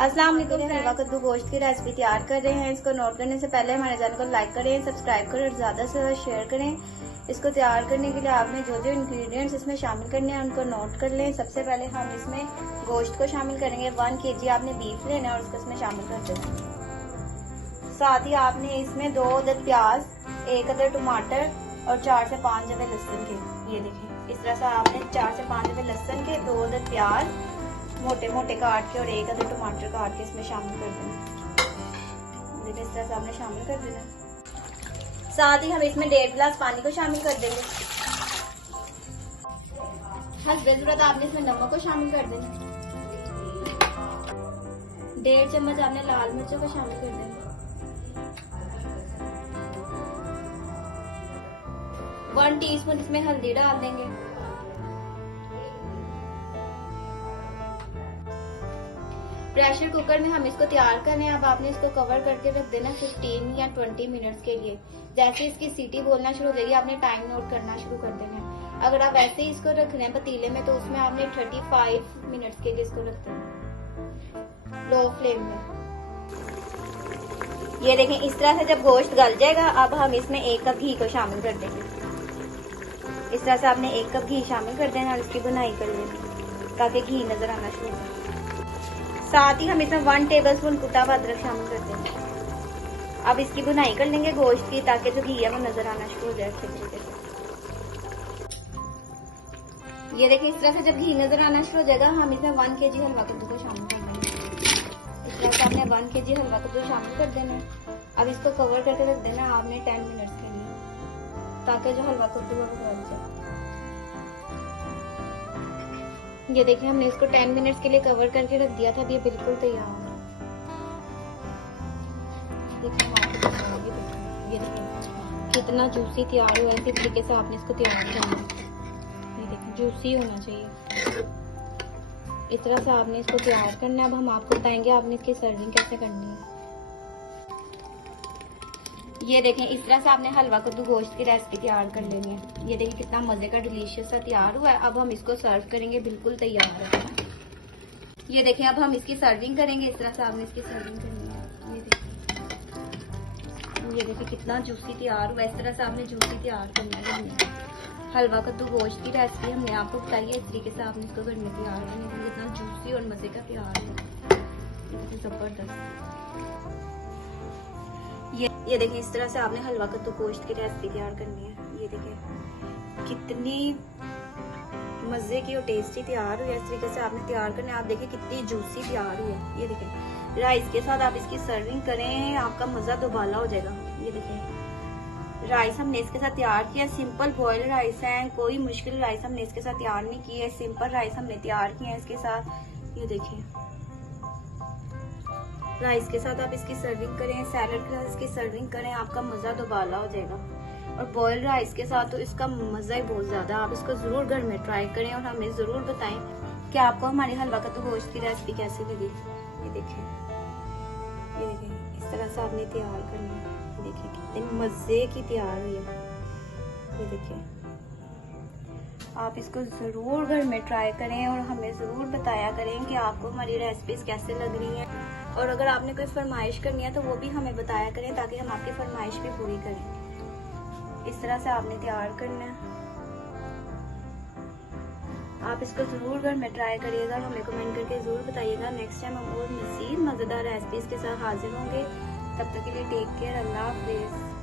अस्सलाम वालेकुम फ्रेंड्स, कद्दू गोश्त की रेसिपी तैयार कर रहे हैं। इसको नोट करने से पहले हमारे चैनल को लाइक करें, सब्सक्राइब करें और ज़्यादा से ज़्यादा शेयर करें। इसको तैयार करने के लिए आपने जो जो इंग्रेडिएंट्स इसमें शामिल करने हैं उनको नोट कर लें। सबसे पहले हम इसमें गोश्त को शामिल करेंगे। 1 kg आपने बीफ लेना है और उसको इसमें शामिल कर देना। साथ ही आपने इसमें 2 अदद प्याज, 1 अदद टमाटर और 4 से 5 अदद लहसुन के, ये देखिए इस तरह से आपने 4 से 5 अदद लहसुन के, 2 अदद प्याज मोटे मोटे काट के और 1 अदद टमाटर काट के इसमें शामिल कर देना। देखिए इस तरह से आपने शामिल कर देना। साथ ही हम इसमें 1.5 गिलास पानी को शामिल कर देंगे। हस्बे ज़रूरत आपने इसमें नमक को शामिल कर देना। 1.5 चम्मच आपने लाल मिर्चों को शामिल कर देना। 1 टीस्पून इसमें हल्दी डाल देंगे। प्रेशर कुकर में हम इसको तैयार करने हैं। अब आपने इसको कवर करके रख देना 15 या 20 मिनट्स के लिए। जैसे इसकी सीटी बोलना शुरू हो जाएगी आपने टाइम नोट करना शुरू कर देना है। अगर आप ऐसे ही इसको रखना है पतीले में तो उसमें आपने 35 मिनट्स के लिए इसको रख देना लो फ्लेम में। ये देखें इस तरह से जब गोश्त गल जाएगा अब हम इसमें 1 कप घी को शामिल कर देंगे। इस तरह से आपने 1 कप घी शामिल कर देना और इसकी बुनाई कर लेनी ताकि घी नजर आना शुरू हो। साथ ही हम इसमें 1 टेबलस्पून कुटा हुआ अदरक शामिल कर देंगे। अब इसकी बुनाई कर लेंगे गोश्त की ताकि जो घी है वो नजर आना शुरू हो जाए अच्छे तरीके से। ये देखिए इस तरह से जब घी नजर आना शुरू हो जाएगा हम इसमें 1 kg हलवा कद्दू को शामिल कर देंगे। इस तरह से आपने 1 kg हलवा कद्दू शामिल कर देना। अब इसको कवर करके रख देना आपने 10 मिनट्स के लिए ताकि जो हलवा कद्दू है वो गल जाए। ये देखिए हमने इसको 10 मिनट्स के लिए कवर करके रख दिया था। अब ये बिल्कुल तैयार है। देखिए ये देखिए कितना जूसी तैयार हुआ है। इसी तरीके से आपने इसको तैयार करना है। ये देखिए जूसी होना चाहिए। इस तरह से आपने इसको तैयार करना है। अब हम आपको बताएंगे आपने इसकी सर्विंग कैसे करनी है। ये देखें इस तरह से आपने हलवा कद्दू गोश्त की रेसिपी तैयार कर लेनी है। ये देखिए कितना मजे का डिलीशियस सा तैयार हुआ है। अब हम इसको सर्व करेंगे, बिल्कुल तैयार है। ये देखें अब हम इसकी सर्विंग करेंगे। इस तरह से आपने इसकी सर्विंग करनी है। ये देखिए कितना जूसी तैयार हुआ है। इस तरह से आपने जूसी तैयार करना है। हलवा कद्दू गोश्त की रेसिपी हमने आपको बताई है। इस तरीके से आपने इसको घर में तैयार करना है। कितना जूसी और मजे का तैयार है, जबरदस्त। ये देखिए इस तरह से आपने हलवा कद्दू गोश्त की रेसिपी तैयार करनी है। ये देखिए कितनी मजे की और टेस्टी तैयार हुई है। इस तरीके से आपने तैयार करना है। आप देखिए कितनी जूसी तैयार हुई है। ये देखिए राइस के साथ आप इसकी सर्विंग करें, आपका मजा दोबाला हो जाएगा। ये देखिए राइस हमने इसके साथ तैयार किया। सिंपल बॉयल राइस है, कोई मुश्किल राइस हमने इसके साथ तैयार नहीं की है। सिंपल राइस हमने तैयार किए हैं इसके साथ। ये देखिए राइस के साथ आप इसकी सर्विंग करें, सैलड के साथ इसकी सर्विंग करें, आपका मजा दोबाला हो जाएगा। और बॉइल्ड राइस के साथ तो इसका मजा ही बहुत ज्यादा। आप इसको जरूर घर में ट्राई करें और हमें जरूर बताएं कि आपको हमारी हलवा कद्दू गोश्त की रेसिपी कैसी लगी। ये देखिए इस तरह से आपने तैयार करनी है। ये देखिए कितने मजे की तैयार हुई है। ये देखिए आप इसको जरूर घर में ट्राई करें और हमें जरूर बताया करें कि आपको हमारी रेसिपीज कैसे लग रही हैं। और अगर आपने कोई फरमाइश करनी है तो वो भी हमें बताया करें ताकि हम आपकी फरमाइश भी पूरी करें। इस तरह से आपने तैयार करना है। आप इसको जरूर घर में ट्राई करिएगा और हमें कमेंट करके जरूर बताइएगा। नेक्स्ट टाइम हम और मज़ीद मज़ेदार रेसिपीज के साथ हाजिर होंगे। तब तक के लिए टेक केयर, अल्लाह हाफिज़।